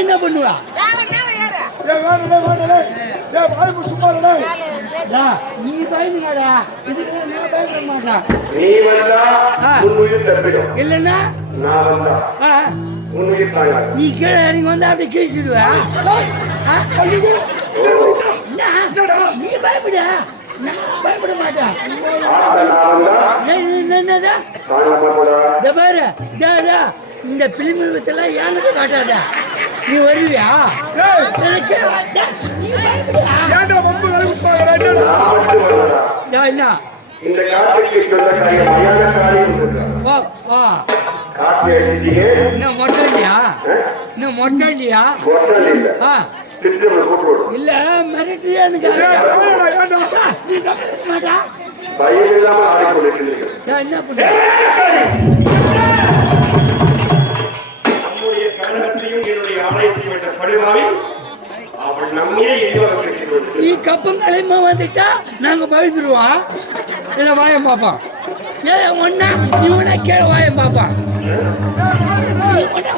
என்ன பண்ணுவா நீ பயந்துங்கடா இதுக்கு நான் பயப்பட மாட்டேன். நீ வந்தா உன்னுயிர் தப்பிடும், இல்லன்னா நான் வந்தா உன்னுயிர் தாங்காது. நீ கீழே இறங்கி வந்தா அப்படியே கிழிச்சிடுவா. நீ பயப்பட, நான் பயப்பட மாட்டேன். பாரு இந்த பிலிம் விபத்தெல்லாம் ஏன்னு காட்டாத. நீ வருவியா? என்ன மொட்டை இல்லையா? இன்னும் மொட்டை இல்லையா? இல்ல மிரட்டியா மாட்டா. என்ன பண்ண நீ கப்பம் தலைமா வந்துட்டா நாங்க பயந்துருவோம். இத வாயம் பாப்போம். ஏன் ஒன்னா இவனை கீழே வாயம் பாப்பான்,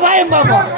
வாயம் பாப்போம்.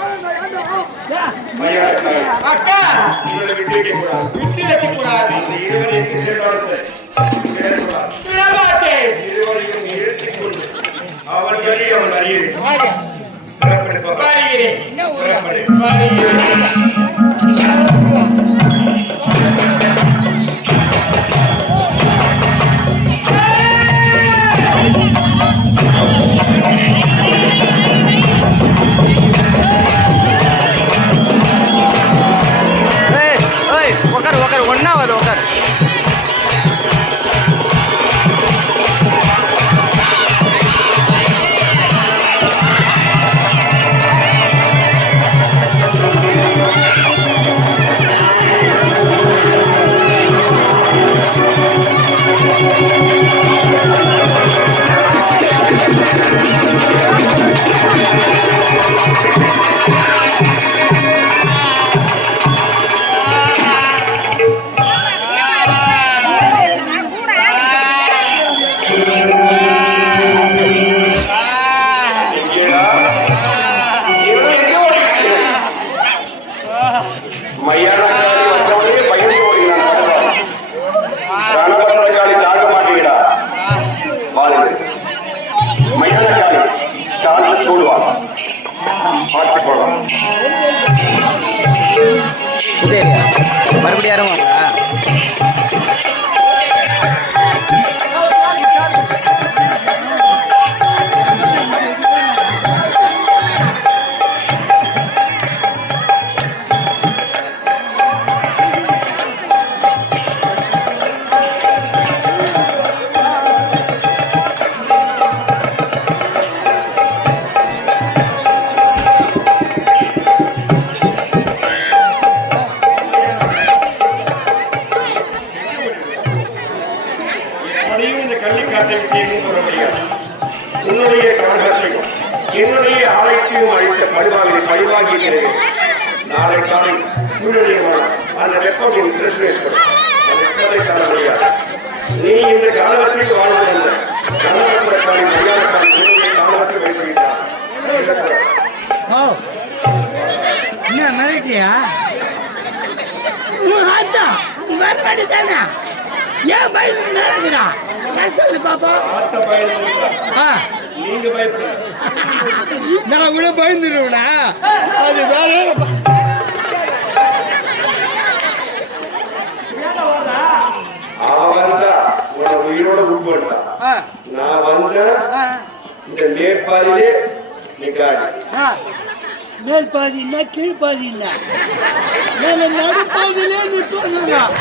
மறுபடியும் என்னுடைய ஆலைக்கும் அளித்த பழிவாகி நாளை காலை சூழ்நிலை அந்த வெப்பத்தின் பிரச்சனை ஏற்படும். அந்த வெப்பத்தை காண முடியாது. நீ இந்த காலகட்டத்தில் வாழ்ந்த கனகப்புறக்காரி மரியாதைக்காரி காலகட்டத்தில் வைத்துவிட்டார். ஏன் பயந்து சொல்லு பாப்பா. நீங்க பயப்பட நான் கூட பயந்துருவேனா? அது வேற நான் வந்த இந்த மேற்பாதிலே நிக்காது. மேல் பாதின்னா கீழ் பாதின்னா நாங்க நடுப்பாதிலே நிற்போம்.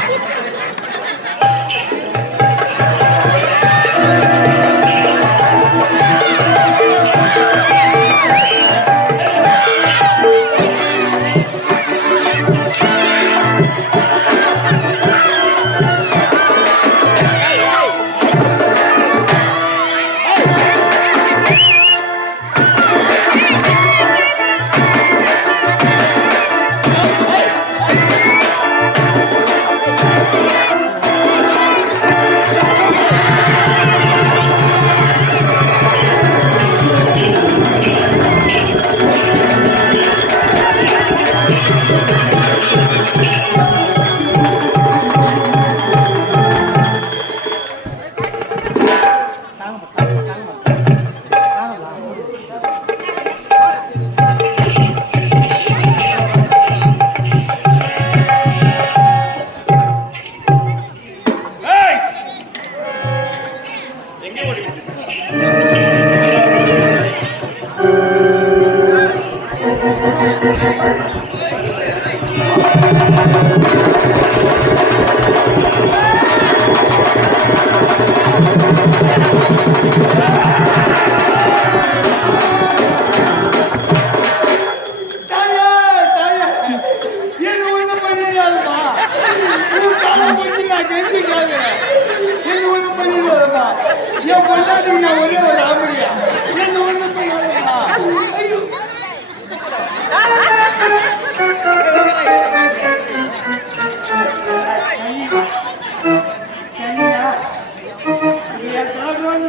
ஒரே ஒரு ஆம்படியா என்ன ஒண்ணு பண்ணாதா?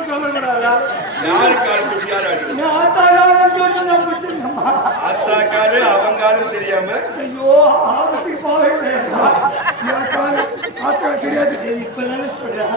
சொல்லக்கூடாதா? அத்தாக்காரு அவங்காலும் தெரியாம ஐயோ தெரியாது இப்ப சொல்றேன்.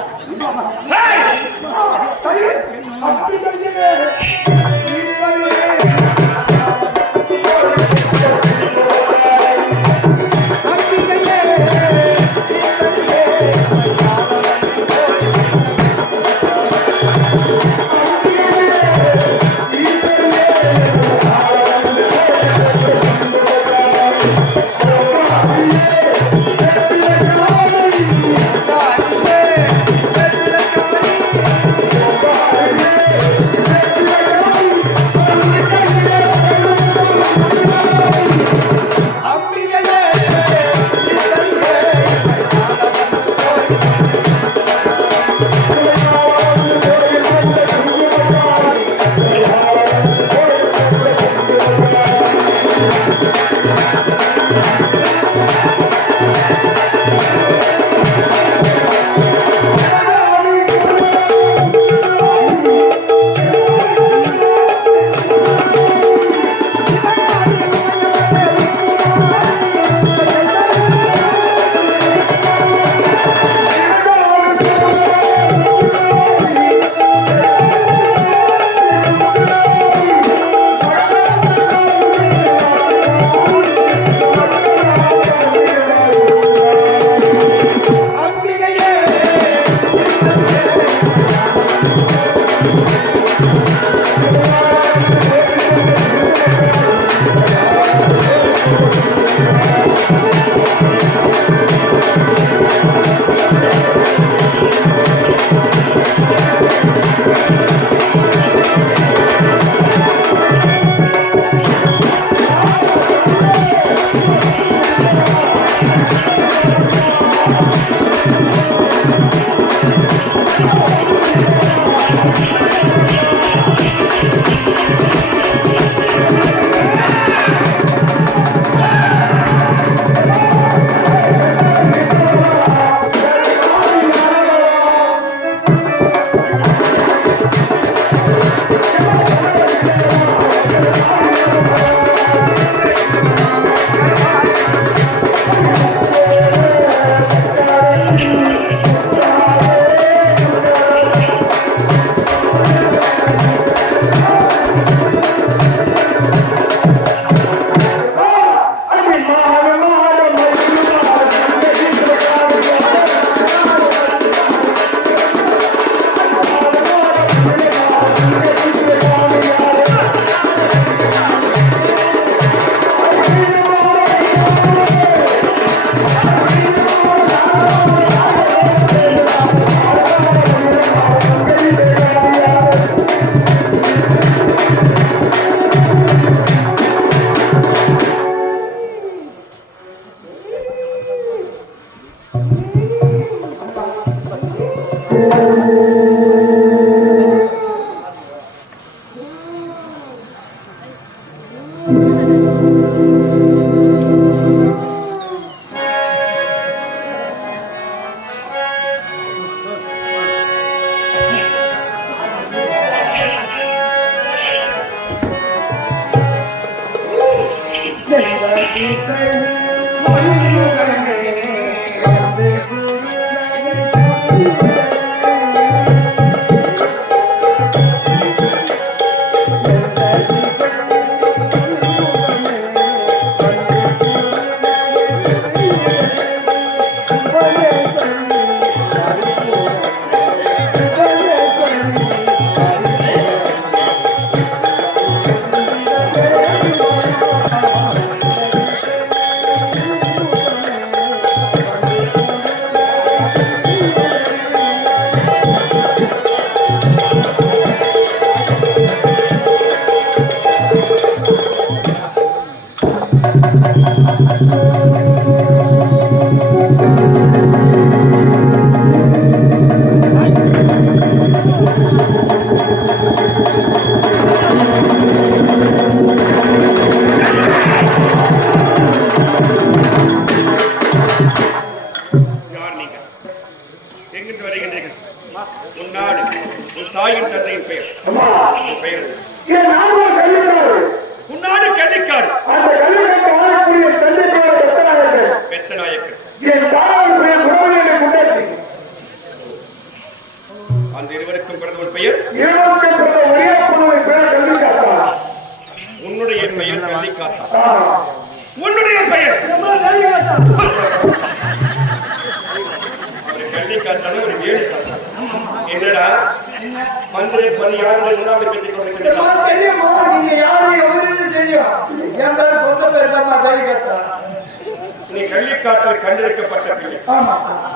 நீ கள்ளிக்காட்டில் கண்டிருக்கப்பட்ட பிள்ளை.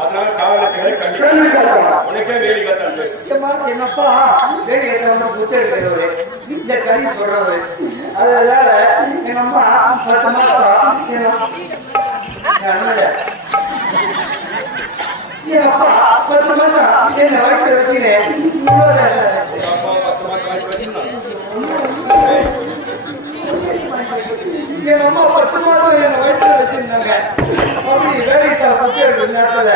அதனால காவலுக்கு உனக்கே வேலி காத்தான். எங்க அப்பா வேலி கட்டவன புத்தெடுக்கிறவரு, இந்த கறி சொல்றவரு. அதனால எங்க அம்மா 10 மாசம் என் அப்பா 10 மாசம் என்ன வயிற்று வச்சுனேன். என் அம்மா 10 மாதம் என்னை வயிற்றுல வச்சிருந்தாங்க. அப்படி வேலைக்கார புத்தெடுக்கிற நேரத்துல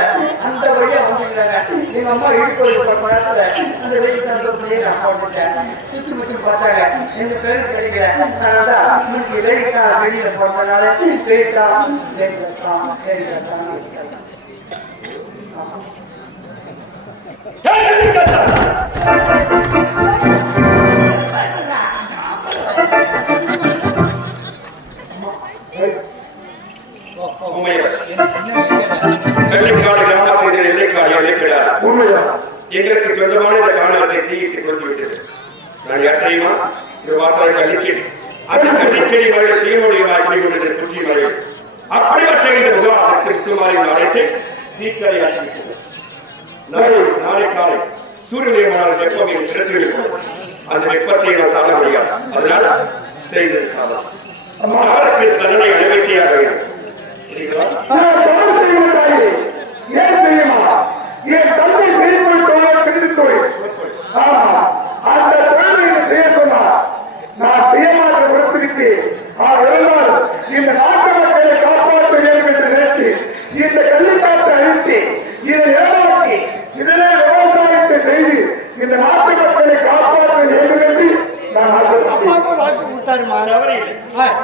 அந்த வழியா வந்துருந்தாங்க. எங்க அம்மா இடுப்பு இருக்கிற நேரத்துல அந்த வேலைக்கார பிள்ளையை நான் போட்டுட்டேன். சுற்றி முற்றி பார்த்தாங்க, எந்த பேரும் கிடைக்கல. அதனால இன்னைக்கு வேலைக்கார வெளியில போட்டனால வேலைக்காரன் கள்ளிக்காடு கிராமத்தின் எல்லைக்காடு எல்லைக்கிடாது. எங்களுக்கு சொந்தமான இந்த காணகத்தை தீயிட்டு கொடுத்து விட்டது. நான் யாற்றையுமா இந்த வார்த்தை கழிச்செடி அந்த செடி மழை சுயமுடையமாக குடிக்கொண்டது குற்றி மழை. அப்படிப்பட்ட இந்த முகாசத்திற்கு மாறி அழைத்து தீக்கரையாக்கிவிட்டது. நாளை காலை சூரியமான வெப்பம் என் சிரசில் அந்த வெப்பத்தை நான் தாழ முடியாது. அதனால் செய்தது காலம் அவருக்கு தன்னை அனுமதியாக வேண்டும். ஏன் தெரியுமா? என் தந்தை செய்து தொழில். அந்த தொழிலை செய்ய சொன்னார். நான் செய்ய மாட்டேன் உறுப்பிட்டு இருந்தால் இந்த நாட்டு மக்களை காப்பாற்ற வேண்டும் என்று நினைத்து இந்த கள்ளிக்காட்டை அழித்து இதை ஏமாற்றி இதிலே விவசாயத்தை செய்து இந்த நாட்டு மக்களை காப்பாற்ற வேண்டும் என்று நான்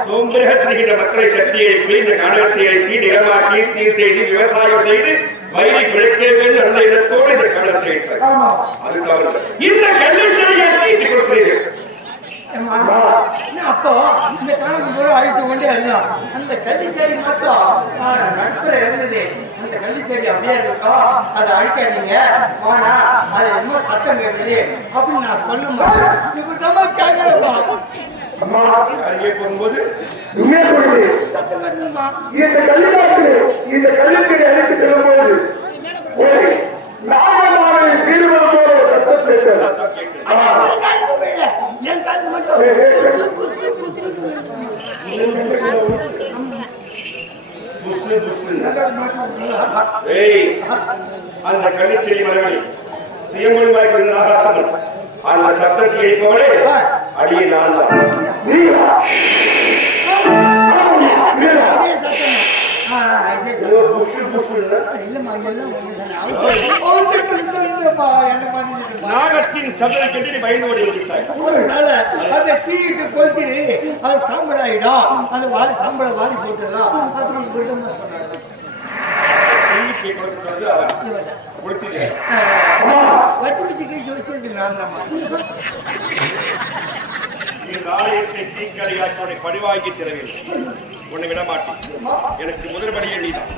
சோம்பேறிகின்ற மக்களை கட்டி எழுப்பி இந்த காணகத்தை எழுப்பி நிலமாக்கி சீர் செய்து விவசாயம் செய்து வயிறை பிழைக்க வேண்டும் அந்த இடத்தோடு இந்த காலத்தை எடுத்தார். அதுக்காக இந்த கல்வி கொடுக்கிறீர்கள். அப்போ இந்த காலத்துக்கு போல அழித்து கொண்டே இருந்தான். அந்த கள்ளிச்செடி மட்டும் நடுப்புற இருந்தது. அந்த கள்ளிச்செடி அப்படியே இருக்கா, அதை அழிக்காதீங்க, ஆனா அது ரொம்ப சத்தம் கேட்குது அப்படின்னு நான் சொன்னோம். இப்பதான் கேட்கலப்பா. அருகே போகும்போது சத்தம் கேட்டுமா இந்த கள்ளிக்காட்டு இந்த கள்ளிச்செடி அழைத்து செல்லும் போது ஒரு நாகமாவை சீர்வது போல சத்தம் கேட்கிறது. என் காது மட்டும் அந்த கள்ளிச்செடி மரபணி சுயமொழிமாய் அந்த சத்தத்தை எழுப்பவனே அடியே நான் தான். என்ன மன்னிச்சிடுமா. நாகத்தின் சபை கட்டி நீ பயந்து ஓடி விட்டாய். அதனால அதை தீயிட்டு கொளுத்திடு, அது சாம்பல் ஆயிடும். அந்த சாம்பலை வாரி போட்டுடலாம் அப்படி இவரிடம் தான் சொன்னாங்க. வச்சு வச்சு கழிச்சு வச்சிருக்கு நான் நீ நாளையத்தை தீக்கரையாக்கி படிவாங்கி தரவில்லை. உன்னை விட மாட்டேன். எனக்கு முதல் படியே நீதான்.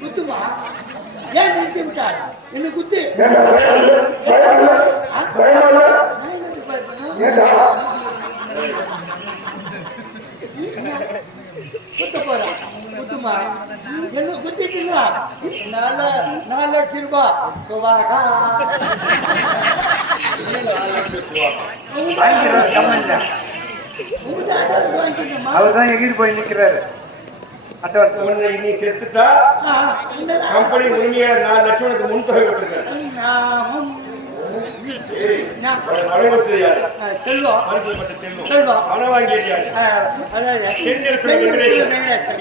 குத்துமா ஏன் நிறுத்தி விட்டார்? என்ன குத்து குத்த போறா குத்துமா என்ன குத்திட்டீங்களா? 4 லட்சம் ரூபாய் சுவாகா. அவர் தான் எகிரி போய் நிற்கிறாரு. உன்னை நீ செத்துட்டா கம்பெனி உரிமையாளர் 4 லட்சம் உனக்கு முன்தொகை விட்டுருக்காரு. செல்வம் பணம் வாங்கியது யாரு?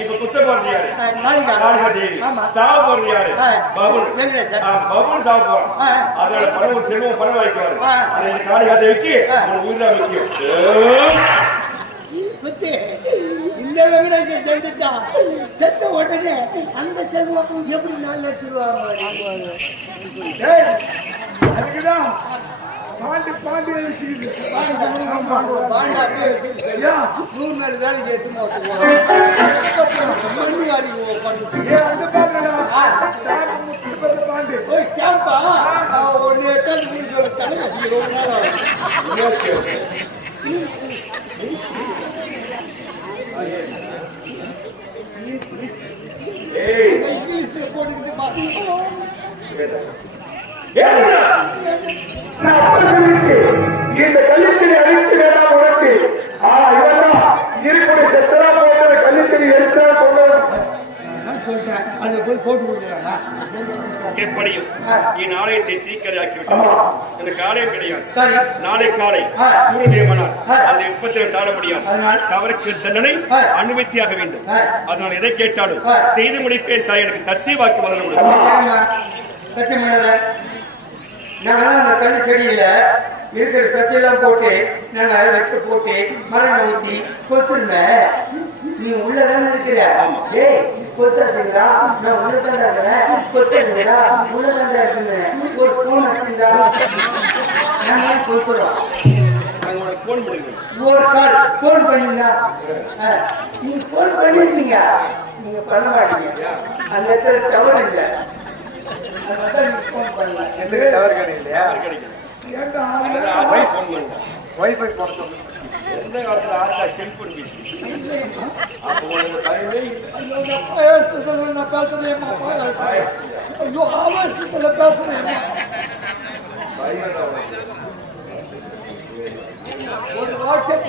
இப்ப குத்த போறது யாரு? சாவு போறது யாரு? பபுல் சாவு போறான். அதோட பணம் செல்வம் பணம் வாங்கிக்குவாரு. அதை காளிகாத்தை வைக்கி உயிரா முக்கியம். இந்த வெங்கடேசன் செஞ்சுட்டான். செத்த உடனே அந்த செல்வம் எப்படி 4 லட்சம் ரூபாய் அதுக்குதான் பாண்டி வச்சுக்கிட்டு 100 நாள் வேலைக்கு எடுத்து மண்ணுகாரி பாண்டி ஷாம்பா ஒன்னு எத்தாந்து குடிக்கிற தலை வச்சுக்கிறோம். இங்கிலீஷ்ல போட்டுக்கிட்டு இந்த கல்லிச்செடி அழித்து வேண்டாம் உணர்த்தி. இதெல்லாம் இருக்கக்கூடிய செத்தரா போகிற கல்லிச்செடி எரிச்சா கொண்டு சொல்றேன். அதை போய் போட்டு கொடுக்குறாங்க. எப்படியும் என் ஆலயத்தை தீக்கரையாக்கிவிட்டார். எனக்கு ஆலயம் கிடையாது. சரி, நாளை காலை சூரியமனால் அந்த விபத்தில் தாழ முடியாது. தவறுக்கு தண்டனை அனுமதியாக வேண்டும். அதனால் எதை கேட்டாலும் செய்து முடிப்பேன். தாய் எனக்கு சத்திய வாக்கு முதல்ல நாங்களாம் அந்த கல்லு செடியில இருக்கிற சத்தியெல்லாம் போட்டு நாங்க வெட்ட போட்டு மரணம் ஊத்தி கொத்துருந்தேன். நீ உள்ளதானே இருக்கிற? ஏய் கொத்தாதுங்களா? நான் உள்ளதாண்டா இருக்கிறேன். கொத்தாதுங்களா? உள்ளதாண்டா இருக்குன்னு ஒரு போன் வச்சிருந்தா நாங்க கொத்துறோம். ஒரு கால் போன் பண்ணிருந்தா நீங்க போன் பண்ணிருக்கீங்க. நீங்க பண்ண மாட்டீங்க. அந்த இடத்துல டவர் இல்லை. டவர் கிடைக்கலையா? வைஃபை போட்டோம். செல்போன் பேசி ஒரு வாட்ஸ்அப்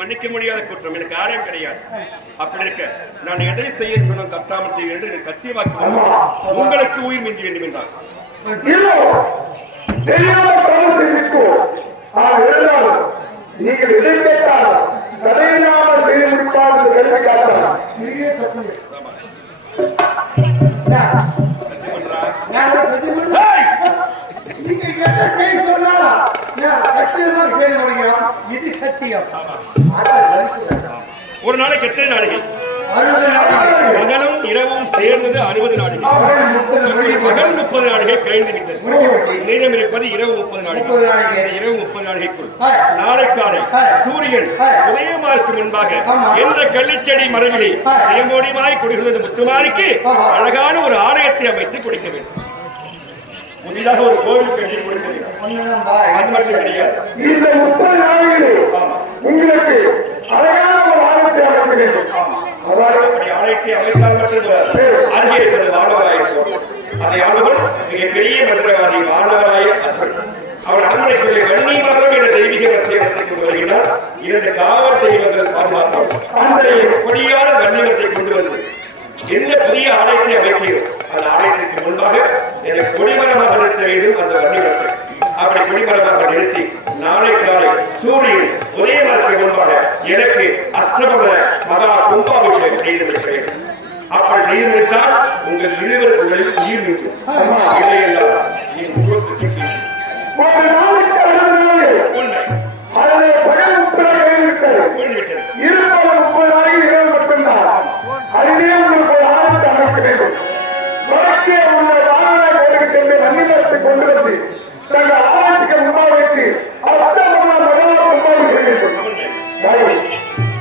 மன்னிக்க முடியாத குற்றம். எனக்கு ஆலயம் கிடையாது. அப்படி இருக்க நான் எதை செய்ய சொன்ன தட்டாமல் செய்வேன் என்று சத்தியவாக்கி உங்களுக்கு உயிர் மிஞ்சி வேண்டும் என்றார். நீங்கள் எதை கேட்டால் தடையில்லாமல் செய்ய முடியாது. இது சத்தியம். ஒரு நாளைக்கு எத்தனை நாடுகள்? பகலும் இரவும் சேர்ந்தது 60 நாடுகள். பகல் 30 நாடுகள் கழிந்து விட்டது. மீதம் இருப்பது இரவு 30 நாடுகள். இரவு 30 நாடுகளுக்குள் நாளை காலை சூரியன் உதயமாருக்கு முன்பாக எந்த கள்ளிச்செடி மரபிலே சுயமோடியமாய் குடிகொண்டது முத்துமாரிக்கு அழகான ஒரு ஆலயத்தை அமைத்து கொடுக்க வேண்டும். புதிதாக ஒரு கோவில் கட்டி கொடுக்க வேண்டும். அது மட்டும் கிடையாது. இந்த 30 நாடுகளில் உங்களுக்கு அழகான ஒரு ஆலயத்தை அமைக்க வேண்டும். ஆலயத்தை அமைத்தால் மட்டும் அருகே இருப்பது வானவராயிருக்கும். அதை ஆளுகள் மிக பெரிய மந்திரவாதி வானவராய அசல். அவர் அரண்மனைக்குள்ளே வன்னி மரம் என்ற தெய்வீக மத்தியத்தை கொண்டு வருகிறார். 2 காவல் கொடியான வன்னியத்தை கொண்டு வந்து எந்த புதிய ஆலயத்தை அமைக்கிறோம் அந்த ஆலயத்திற்கு முன்பாக எனக்கு கொடிமரமாக நிறுத்த வேண்டும் அந்த வன்னியத்தை. அப்படி கொடிமரமாக நிறுத்தி நாளை காலை சூரியன் உதயமானதுக்கு முன்பாக எனக்கு அஷ்டம மகா கும்பாபிஷேகம் செய்து முடிக்க வேண்டும். அப்படி செய்து முடித்தால் உங்கள் இருவருக்குள்ளில் நீர் நிற்கும். இதையெல்லாம் என் சுகத்துக்கு ஒரு நாளைக்கு 60 நாள் உண்மை அதிலே பகல் 30 போய்விட்டது. போய்விட்டது. இருப்பது 30 நாளைக்கு இரவு மட்டும்தான். அதிலே உங்களுக்கு ஒரு ஆலயத்தை அமைக்க வேண்டும். வடக்கே உள்ள வானரை கோட்டைக்கு சென்று வன்னியத்தை கொண்டு வந்து தங்கள் ஆலயத்துக்கு முன்பாக வைத்து அஷ்டம மகா கும்பாபிஷேகம் செய்ய வேண்டும்.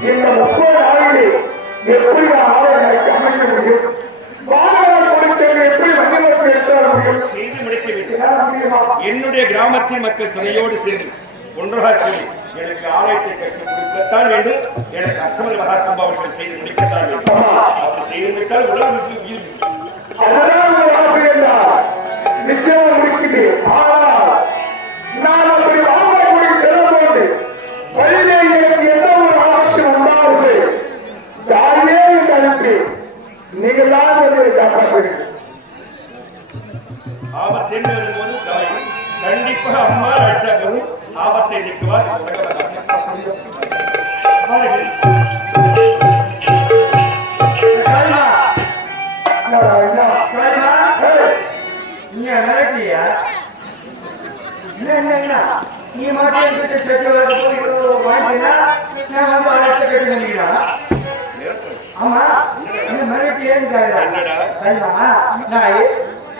இந்த 30 நாளிலே எப்படி ஆலயத்தை அமைக்க முடியும்? வானரை கோட்டை சென்று எப்படி வன்னியத்தை எடுத்து வர முடியும்? செய்து முடிக்க வேண்டும். என்னுடைய கிராமத்தின் மக்கள் துணையோடு சேர்ந்து ஒன்றாக கூடி எனக்கு ஆலயத்தை கட்டி முடிக்கத்தான் வேண்டும். எனக்கு அஷ்டம மகா கும்பாபிஷேகம் செய்து முடிக்கத்தான் வேண்டும். அப்படி செய்து முடித்தால் உலகத்துக்கு உயிர் உண்டு. அதுதான் ஒரு ஆசிரியர் தான் நிச்சயமா முடிக்கிறேன். ஆனால் நான் அப்படி வாங்கக்கூடிய செல்லும்போது வழியிலே எனக்கு எந்த ஒரு ஆபத்து உண்டாவது யாரையே அனுப்பி நீங்கள் தான் என்னை காப்பாற்றுவீர்கள். ஆபத்தை வரும்போது தாய் கண்டிப்பாக அம்மா அழைத்தாகவும் ஆபத்தை நீக்குவார். நீ மிரட்டியா? நீ மட்டும் வாங்கினா நான் வந்து அழைச்ச கட்டி பண்ணிக்கலாம். ஆமா என்ன மிரட்டியேன்னு கேட்கலாம். நான்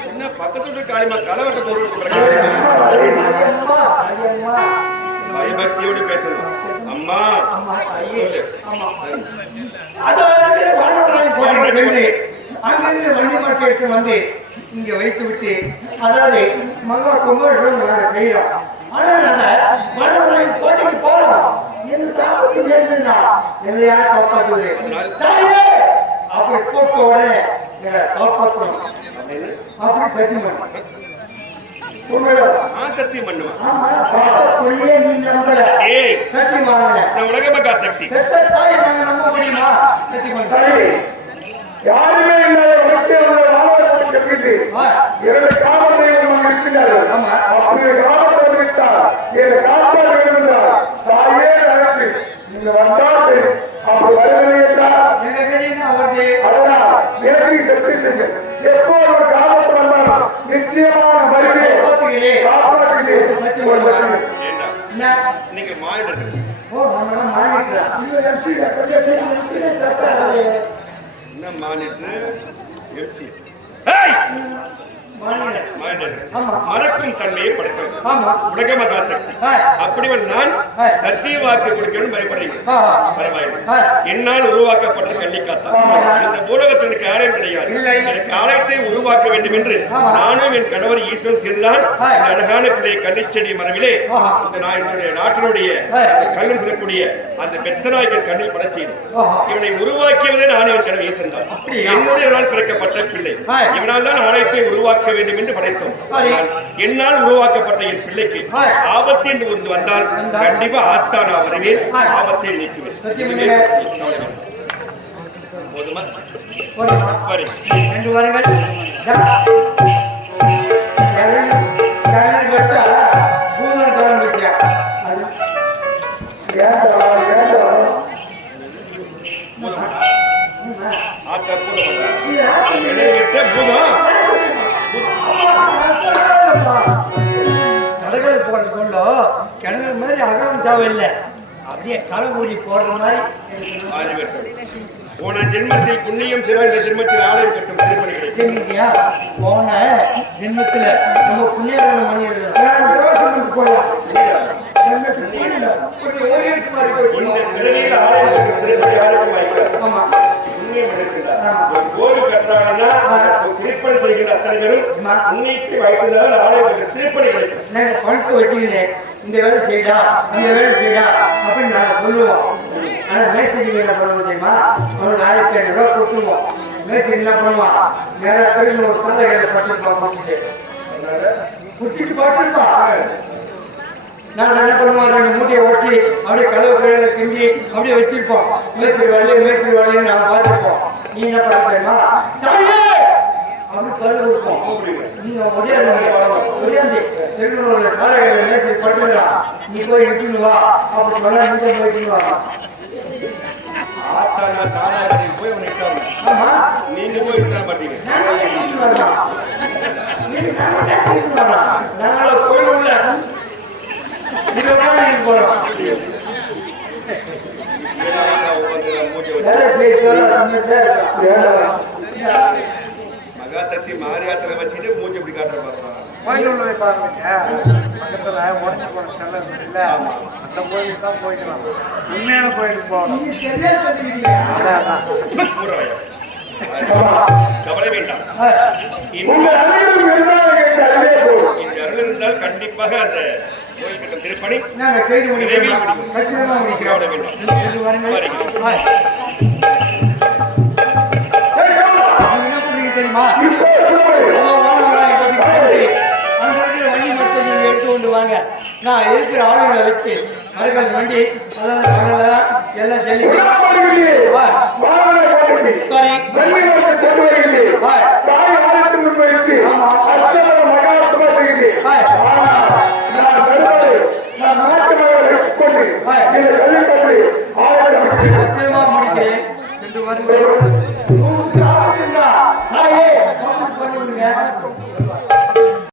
என்ன பக்கத்து காலிமா களவட்ட பொருள் பயபக்தியோடு பேசணும். அம்மா அங்கிருந்து வண்டி மாட்டை எடுத்து வந்து இங்க வைத்து விட்டு அதாவது மகா குமாரன் நாங்கள் செய்யறோம். ஆனா நாங்க மனவரை போட்டிக்கு போறோம். எனக்கு என்னை யார் காப்பாற்றுவது? தாயே அப்படி போட்ட உடனே காப்பாற்றணும் அப்படி கட்டி சத்தியம் பண்ணுவான். நீ நம்பல சக்தி வாங்கல நான் உலக மகா சக்தி தாயை நாங்க நம்ப முடியுமா? சக்தி சரி, யாருமே இல்லாத வடக்கே உள்ள வானரை சென்றிட்டு 2 காவலர்கள் இருக்கிறார்கள். அப்படி காவல் விட்டால் என்னை காப்பாற்ற வேண்டும் என்றால் தாயே அழைத்து நீங்க வந்தா சரி. அப்படி வருவதை என்றால் அதனால் நேரடி சென்று சென்று எப்போ ஒரு காவல் வந்தாலும் நிச்சயமான வருவே காப்பாற்றுகிறேன். நீங்க மாறிடுறது என்ன மானிட்டு எம்சி மறக்கும் தன்மையை படைத்தது உலக மகா சக்தி. அப்படிவன் நான் சத்திய வாக்கு கொடுக்கணும் பயப்படுறீங்க. பரவாயில்லை. என்னால் உருவாக்கப்பட்ட கள்ளிக்காத்தா இந்த பூலகத்திற்கு ஆலயம் கிடையாது. எனக்கு ஆலயத்தை உருவாக்க வேண்டும் என்று நானும் என் கணவர் ஈஸ்வரன் சேர்ந்தான் இந்த அழகான பிள்ளைய கள்ளிச்செடி மரபிலே இந்த என்னுடைய நாட்டினுடைய கல்வி சொல்லக்கூடிய அந்த பெத்தநாயகன் கண்ணில் படைச்சேன். இவனை உருவாக்கியவதே நான் என் கணவர் ஈஸ்வரன் தான். என்னுடைய நாள் பிறக்கப்பட்ட பிள்ளை. இவனால் தான் ஆலயத்தை உருவாக்க வேண்டும் என்று படைத்தோம். என்னால் உருவாக்கப்பட்ட என் பிள்ளைக்கு ஆபத்து என்று ஒன்று வந்தால் கண்டிப்பா ஆத்தா நான் வருவேன். ஆபத்தை நீக்குவேன். போதுமா? ரெண்டு வாரங்கள் கடற்கரை போற சொல்ல கிணறு மாதிரி அகலம் தேவையில்லை. அப்படியே களமூடி போடுற மாதிரி போன ஜென்மத்தில் புண்ணியம் சிவ இந்த ஜென்மத்தில் ஆலயம் கட்டும் திருப்பணிகளை போன ஜென்மத்துல நம்ம புண்ணியம் பண்ணிடுறோம். போகலாம் கோவில் கட்டுறாங்கன்னா திருப்பணி செய்கிற அத்தனை பேரும் உன்னைக்கு வைத்ததால் ஆலயம் திருப்பணி கிடைக்கும். பணத்தை வச்சுக்கிட்டேன் இந்த வேலை செய்யடா அந்த வேலை செய்யடா அப்படின்னு நாங்கள் சொல்லுவோம். ஆனால் மேஸ்திரி என்ன பண்ணுவோம் தெரியுமா? ஒரு 1500 ரூபா கொடுத்துருவோம். மேஸ்திரி என்ன பண்ணுவான்? நேராக கழிவு ஒரு சந்தைகளை பட்டுருப்பான். குட்டிட்டு பட்டுருப்பான். நாங்கள் என்ன பண்ணுவோம்? 2 மூட்டையை ஓட்டி அப்படியே கதவு கையில கிண்டி அப்படியே வச்சிருப்போம். மேய்ச்சி வழி நாங்கள் பார்த்துருப்போம். நீ என்ன பண்ண தெரியுமா? தாயே அப்படி கல் கொடுப்போம். நீங்க உதயாந்தி திருநூறு காலையில மேய்ச்சி பட்டுங்களா, நீ போய் இட்டுன்னு வா அப்படி சொன்னா நீங்க போயிட்டு வா. ஆமா நீங்க போய் இருக்க மாட்டீங்க. நாங்கள கோயில் உள்ள நீங்க போறோம். மகாசக்தி மாரியாத்திரை வச்சுட்டு மூஞ்சி இப்படி காட்டுற பாருங்க. கோயில் உள்ள போய் பாருங்க. பக்கத்துல உடஞ்சி போன சிலை இருக்குல்ல, அந்த கோயிலுக்கு தான் போய்க்கலாம். உண்மையான கோயிலுக்கு போகணும். அதான் கவலை வேண்டாம். உங்கள் அனைவரும் இருந்தால் எனக்கு அறிவே போதும். இந்த அருள் இருந்தால் கண்டிப்பாக அந்த கோயில் கட்டும் திருப்பணி நாங்க செய்து முடிக்கிறோம். கச்சிதமா முடிக்கிறோம். கவலை வேண்டாம். என்ன பண்ணீங்க தெரியுமா? இப்போ வண்டி மட்டும் நீங்க எடுத்து கொண்டு வாங்க. நான் இருக்கிற ஆளுங்களை வச்சு மறுபடியும் வண்டி எல்லாம் ஜல்லி வாகன போட்டி சரி வெள்ளி கொண்டு வருகிறேன்.